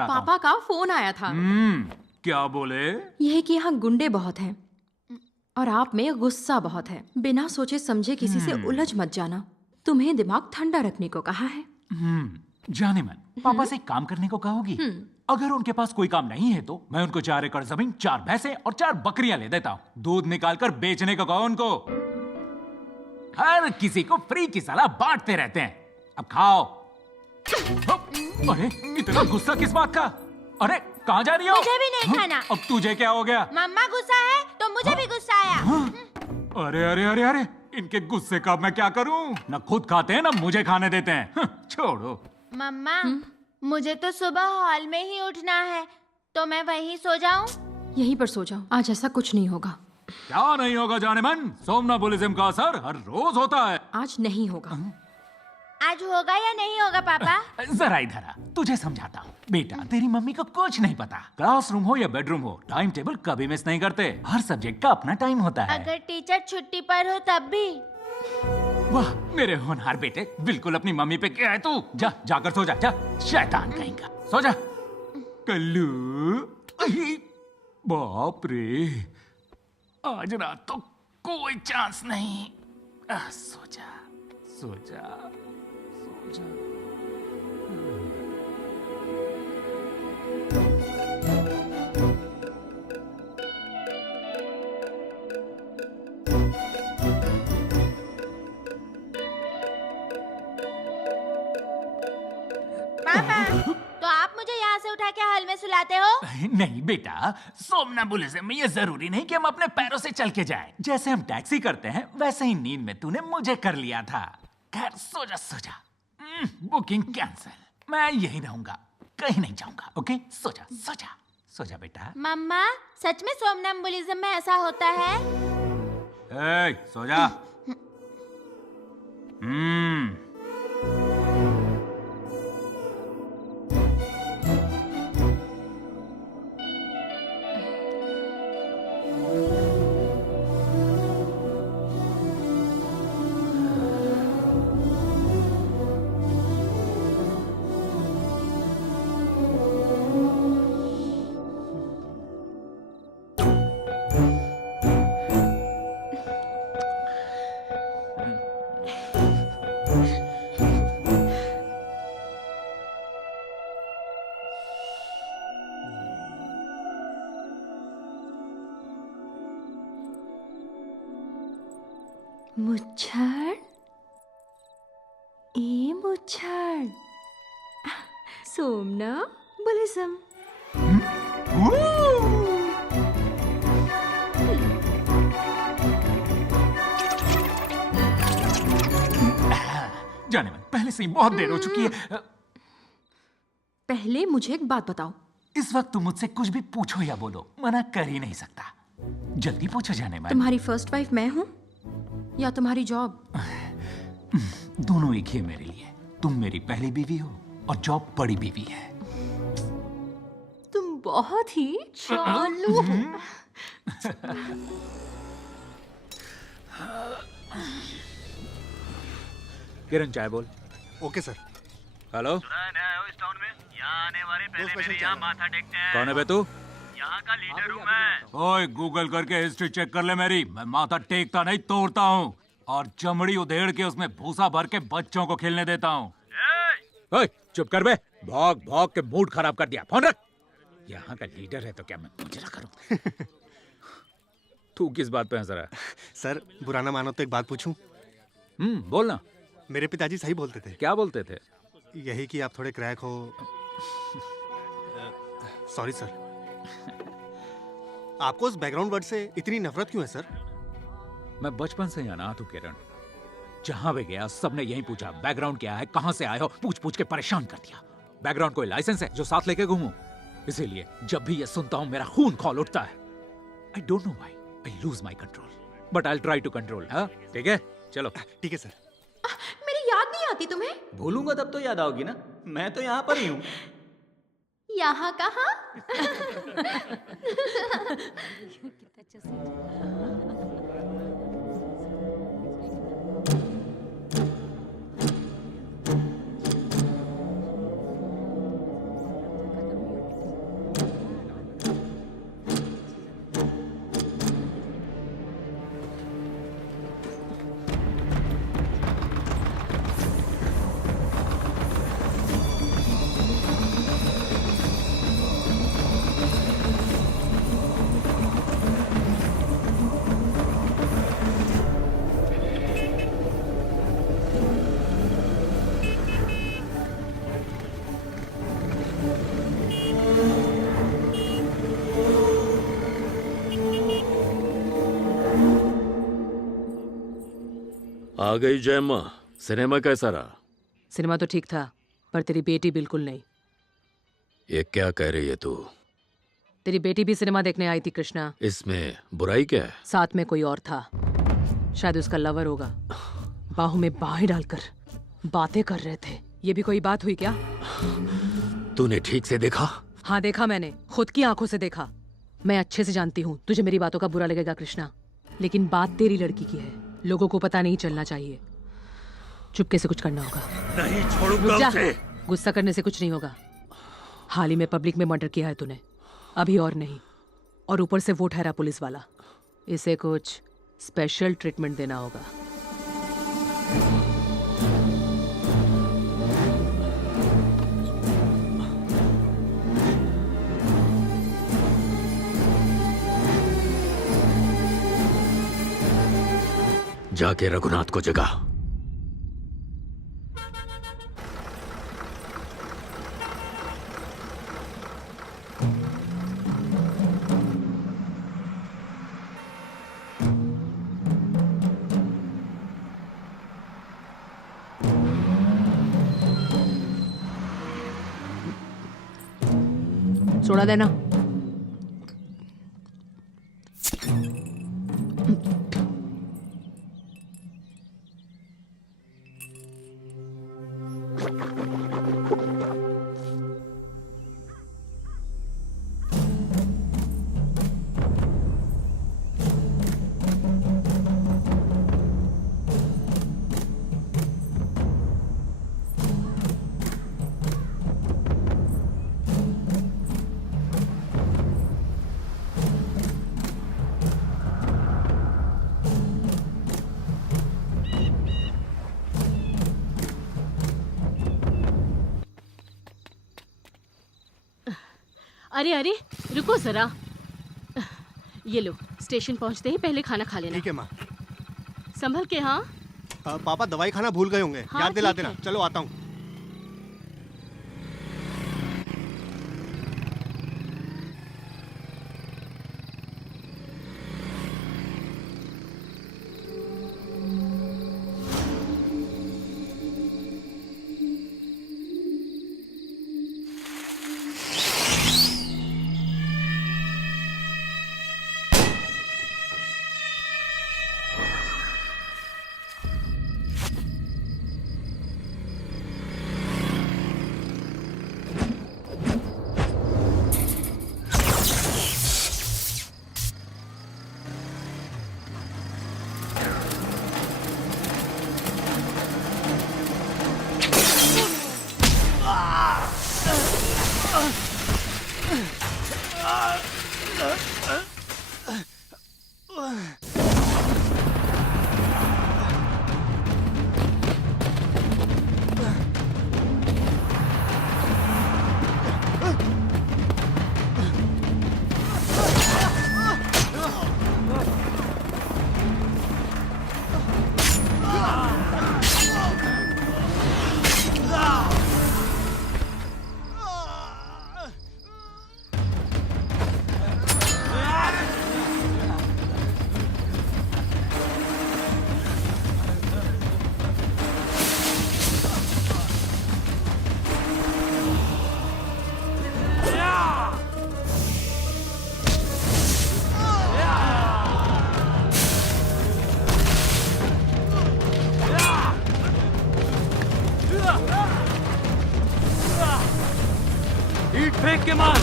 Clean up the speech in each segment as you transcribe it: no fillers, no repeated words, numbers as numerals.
पापा का फोन आया था। क्या बोले? यह कि यहाँ गुंडे बहुत हैं और आप में गुस्सा बहुत है। बिना सोचे समझे किसी से उलझ मत जाना। तुम्हें दिमाग ठंडा रखने को कहा है। जाने मन, पापा से एक काम करने को कहोगी? अगर उनके पास कोई काम नहीं है तो मैं उनको 4 एकड़ जमीन, 4 भैंसे और 4 बकरियां ले देता हूँ। दूध निकालकर बेचने को कहो उनको। हर किसी को फ्री की सलाह बांटते रहते हैं। अब खाओ। अरे इतना गुस्सा किस बात का? अरे कहाँ जा रही हो? मुझे भी नहीं खाना। अब तुझे क्या हो गया? मम्मा गुस्सा है तो मुझे भी गुस्सा आया। अरे अरे अरे अरे, इनके गुस्से का मैं क्या करूं? न खुद खाते हैं न मुझे खाने देते हैं। छोड़ो। मम्मा मुझे तो सुबह हॉल में ही उठना है, तो मैं वहीं सो जाऊं? यहीं पर सो जाओ। आज ऐसा कुछ नहीं होगा। क्या नहीं होगा जाने मन? सोमनाबुलिज्म का असर हर रोज होता है। आज नहीं होगा। आज होगा या नहीं होगा पापा? जरा इधर आ, तुझे समझाता हूँ। बेटा, तेरी मम्मी को कुछ नहीं पता। क्लासरूम हो या बेडरूम हो, टाइम टेबल कभी मिस नहीं करते। हर सब्जेक्ट का अपना टाइम होता है। अगर टीचर छुट्टी पर हो तब भी? वाह मेरे होनहार बेटे, बिल्कुल अपनी मम्मी पे क्या है तू? जा जाकर सो जा, जा शैतान कहेगा। सो जा। कल्लू, बाप रे, आज रात तो कोई चांस नहीं। सो जा, सो जा, सो जा। पापा तो आप मुझे यहाँ से उठा के हॉल में सुलाते हो? नहीं बेटा, सोमनाबुलिज्म में ये जरूरी नहीं कि हम अपने पैरों से चल के जाएं। जैसे हम टैक्सी करते हैं वैसे ही नींद में तूने मुझे कर लिया था। खैर सो जा, सो जा। Booking cancel. मैं यही रहूंगा, कहीं नहीं जाऊंगा। ओके, सो जा, सो जा, सो जा बेटा। मम्मा सच में सोमनम्बुलिज्म में ऐसा होता है? सो जा। मुच्छड़, ए मुच्छड़, सोमनाबुलिज्म। जाने मन, पहले से ही बहुत देर हो चुकी है। पहले मुझे एक बात बताओ। इस वक्त तुम मुझसे कुछ भी पूछो या बोलो, मना कर ही नहीं सकता। जल्दी पूछो जाने मन। तुम्हारी फर्स्ट वाइफ मैं हूँ या तुम्हारी जॉब? दोनों एक ही है मेरे लिए। तुम मेरी पहली बीवी हो और जॉब बड़ी बीवी है। तुम बहुत ही चालू हो। किरण चाय बोल। Okay sir. हेलो, नया हो इस टाउन में? यहाँ आने वाले पहले मेरे यहाँ माथा टेकते हैं। कौन है बे तू? यहाँ का लीडर हूँ मैं। ओए गूगल करके हिस्ट्री चेक कर ले मेरी। मैं माथा टेकता नहीं, तोड़ता हूँ और चमड़ी उधेड़ के उसमें भूसा भर के बच्चों को खेलने देता हूँ। ओए चुप कर बे, भौंक भौंक के मूड खराब कर दिया। फोन रख। यहाँ का लीडर है तो क्या मैं मुझे ना करूँ? तू किस बात पे हंस रहा है? सर बुरा ना मानो तो एक बात पूछूं? बोलना। मेरे पिताजी सही बोलते थे। क्या बोलते थे? यही कि आप थोड़े क्रैक हो। Sorry sir. आपको उस बैकग्राउंड वर्ड से इतनी नफरत क्यों है सर? मैं बचपन से ही अनाथ हूँ किरण। जहां भी गया सबने यही पूछा, बैकग्राउंड क्या है, कहां से आए हो, पूछ पूछ के परेशान कर दिया। बैकग्राउंड कोई लाइसेंस है जो साथ लेके घूमूं? इसीलिए जब भी ये सुनता हूं मेरा खून खौल उठता है। I don't know why I lose my control, but I will try to control. हाँ ठीक है, चलो। ठीक है सर। मेरी याद नहीं आती तुम्हें? भूलूंगा तब तो याद आओगी ना। मैं तो यहाँ पर ही हूँ। यहाँ कहाँ? आ गई जयम्मा। सिनेमा कैसा रहा? सिनेमा तो ठीक था, पर तेरी बेटी बिल्कुल नहीं। ये क्या कह रही है तू? तेरी बेटी भी सिनेमा देखने आई थी कृष्णा। इसमें बुराई क्या है? साथ में कोई और था, शायद उसका लवर होगा। बाहों में बाहें डालकर बातें कर रहे थे। ये भी कोई बात हुई क्या? तूने ठीक से देखा? हाँ देखा, मैंने खुद की आंखों से देखा। मैं अच्छे से जानती हूँ तुझे मेरी बातों का बुरा लगेगा कृष्णा, लेकिन बात तेरी लड़की की है, लोगों को पता नहीं चलना चाहिए। चुपके से कुछ करना होगा। नहीं छोड़ूंगा उसे। गुस्सा करने से कुछ नहीं होगा। हाल ही में पब्लिक में मर्डर किया है तूने, अभी और नहीं, और ऊपर से वो ठहरा पुलिस वाला। इसे कुछ स्पेशल ट्रीटमेंट देना होगा। जाके रघुनाथ को जगा। सोडा देना। अरे अरे रुको जरा, ये लो, स्टेशन पहुंचते ही पहले खाना खा लेना। ठीक है माँ। संभल के। हाँ पापा दवाई खाना भूल गए होंगे, हाँ, याद दिला ठीक देना। है। चलो आता हूँ। फेंक के मार।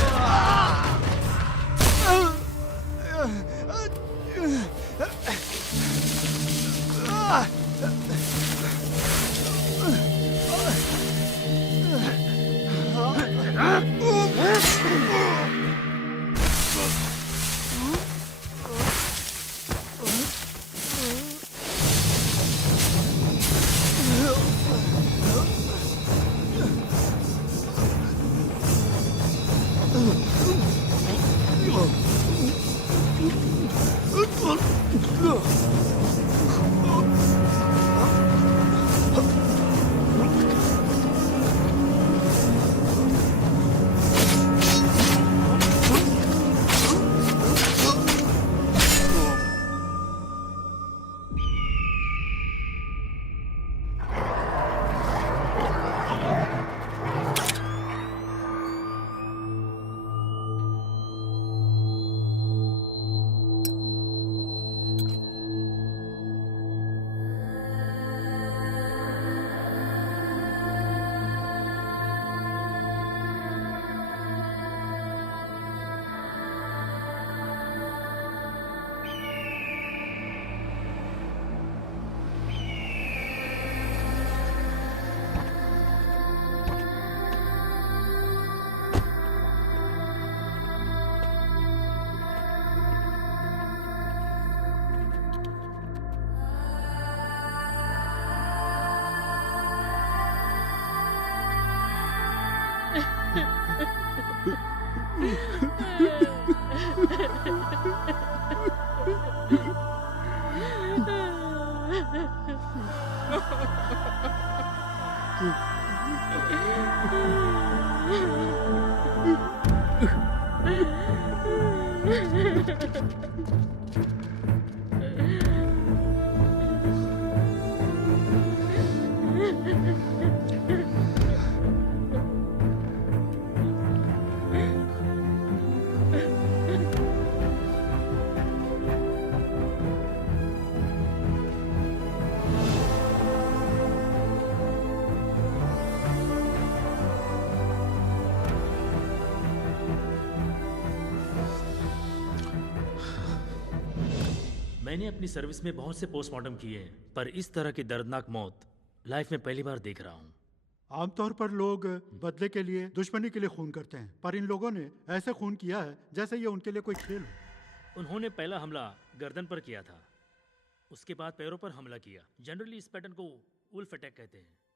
मैंने अपनी सर्विस में बहुत से पोस्टमार्टम किए हैं, पर इस तरह की दर्दनाक मौत लाइफ में पहली बार देख रहा हूँ। आमतौर पर लोग बदले के लिए, दुश्मनी के लिए खून करते हैं, पर इन लोगों ने ऐसे खून किया है जैसे ये उनके लिए कोई खेल हो। उन्होंने पहला हमला गर्दन पर किया था, उसके बाद पैरों पर हमला किया। जनरली इस पैटर्न को वुल्फ अटैक कहते हैं।